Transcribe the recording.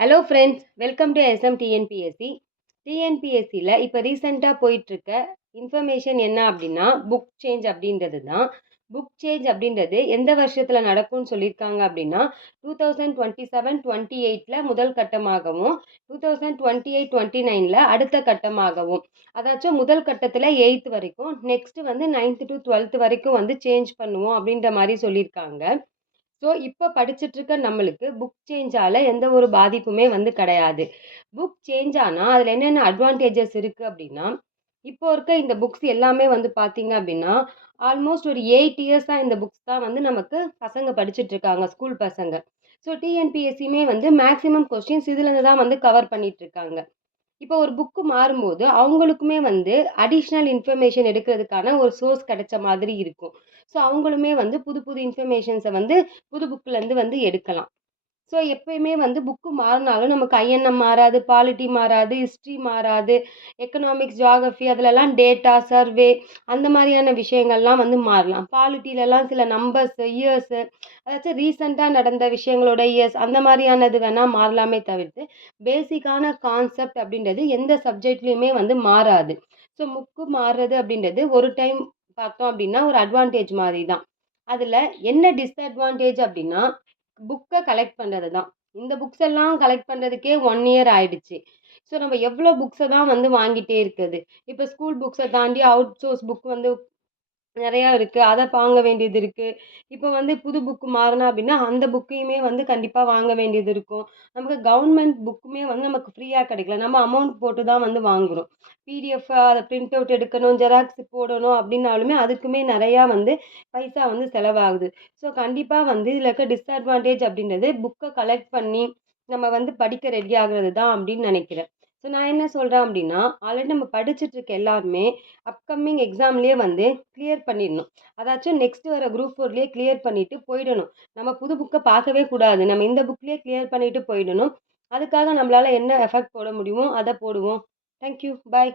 Hello friends, welcome to SM TNPSC. டிஎன்பிஎஸ்சியில் இப்போ ரீசெண்டாக போயிட்டுருக்க இன்ஃபர்மேஷன் என்ன அப்படின்னா, புக் சேஞ்ச் அப்படின்றது தான். புக் சேஞ்ச் அப்படின்றது எந்த வருஷத்தில் நடக்கும்னு சொல்லியிருக்காங்க அப்படின்னா, 2027-28 முதல் கட்டமாகவும், 2028-29 அடுத்த கட்டமாகவும், அதாச்சும் முதல் கட்டத்தில் 8th வரைக்கும், நெக்ஸ்ட்டு வந்து 9th to 12th வரைக்கும் வந்து சேஞ்ச் பண்ணுவோம் அப்படின்ற மாதிரி சொல்லியிருக்காங்க. ஸோ இப்போ படிச்சுட்டு இருக்க நம்மளுக்கு புக் சேஞ்சால எந்த ஒரு பாதிப்புமே வந்து கிடையாது. புக் சேஞ்ச் ஆனால் அதில் என்னென்ன அட்வான்டேஜஸ் இருக்குது அப்படின்னா, இப்போ இருக்க இந்த புக்ஸ் எல்லாமே வந்து பார்த்தீங்க அப்படின்னா, ஆல்மோஸ்ட் ஒரு 8 இயர்ஸாக இந்த புக்ஸ் தான் வந்து நமக்கு பசங்க படிச்சுட்டு இருக்காங்க, ஸ்கூல் பசங்க. ஸோ டிஎன்பிஎஸ்சியுமே வந்து மேக்ஸிமம் கொஸ்டின்ஸ் இதுலேருந்து தான் வந்து கவர் பண்ணிட்டு இருக்காங்க. இப்போ ஒரு புக்கு மாறும்போது அவங்களுக்குமே வந்து அடிஷ்னல் இன்ஃபர்மேஷன் எடுக்கிறதுக்கான ஒரு சோர்ஸ் கிடைச்ச மாதிரி இருக்கும். ஸோ அவங்களுமே வந்து புது புது இன்ஃபர்மேஷன்ஸை வந்து புது புக்கிலேருந்து வந்து எடுக்கலாம். ஸோ எப்பயுமே வந்து புக்கு மாறினாலும் நமக்கு ஐஎன்எம் மாறாது, பாலிட்டி மாறாது, ஹிஸ்ட்ரி மாறாது, எக்கனாமிக்ஸ், ஜியாகிரஃபி அதிலலாம் டேட்டா, சர்வே அந்த மாதிரியான விஷயங்கள்லாம் வந்து மாறலாம். பாலிட்டிலலாம் சில நம்பர்ஸு, இயர்ஸு அதாச்சும் ரீசெண்டாக நடந்த விஷயங்களோட இயர்ஸ் அந்த மாதிரியானது வேணால் மாறலாமே தவிர்த்து, பேசிக்கான கான்செப்ட் அப்படின்றது எந்த சப்ஜெக்ட்லேயுமே வந்து மாறாது. ஸோ புக்கு மாறுறது அப்படின்றது ஒரு டைம் பார்த்தோம் அப்படின்னா ஒரு அட்வான்டேஜ் மாதிரி தான். அதில் என்ன டிஸ்அட்வான்டேஜ் அப்படின்னா, புக்கை கலெக்ட் பண்ணுறது தான். இந்த புக்ஸ் எல்லாம் கலெக்ட் பண்ணுறதுக்கே 1 இயர் ஆயிடுச்சு. ஸோ நம்ம எவ்வளோ புக்ஸை தான் வந்து வாங்கிட்டே இருக்குது. இப்போ ஸ்கூல் புக்ஸை தாண்டி அவுட் சோர்ஸ் புக் வந்து நிறையா இருக்குது, அதை வாங்க வேண்டியது இருக்குது. இப்போ வந்து புது புக்கு மாறினா அப்படின்னா அந்த புக்கையுமே வந்து கண்டிப்பாக வாங்க வேண்டியது இருக்கும். நமக்கு கவர்மெண்ட் புக்குமே வந்து நமக்கு ஃப்ரீயாக கிடைக்கல, நம்ம அமௌண்ட் போட்டு தான் வந்து வாங்குகிறோம். பிடிஎஃப் அதை பிரிண்ட் அவுட் எடுக்கணும், ஜெராக்ஸ் போடணும் அப்படின்னாலுமே அதுக்குமே நிறையா வந்து பைசா வந்து செலவாகுது. ஸோ கண்டிப்பாக வந்து இதில் இருக்க டிஸ்அட்வான்டேஜ் அப்படின்றது புக்கை கலெக்ட் பண்ணி நம்ம வந்து படிக்க ரெடி ஆகுறது தான் அப்படின்னு நினைக்கிறேன். ஸோ நான் என்ன சொல்கிறேன் அப்படின்னா, ஆல்ரெடி நம்ம படிச்சுட்டு இருக்க எல்லாருமே அப்கமிங் எக்ஸாம்லேயே வந்து கிளியர் பண்ணிடணும். அதாச்சும் நெக்ஸ்ட் வர குரூப் 4லேயே கிளியர் பண்ணிட்டு போயிடணும். நம்ம புது புக்கை பார்க்கவே கூடாது. நம்ம இந்த புக்லேயே கிளியர் பண்ணிட்டு போயிடணும். அதுக்காக நம்மளால என்ன எஃபெக்ட் போட முடியுமோ அதை போடுவோம். தேங்க்யூ. பாய்.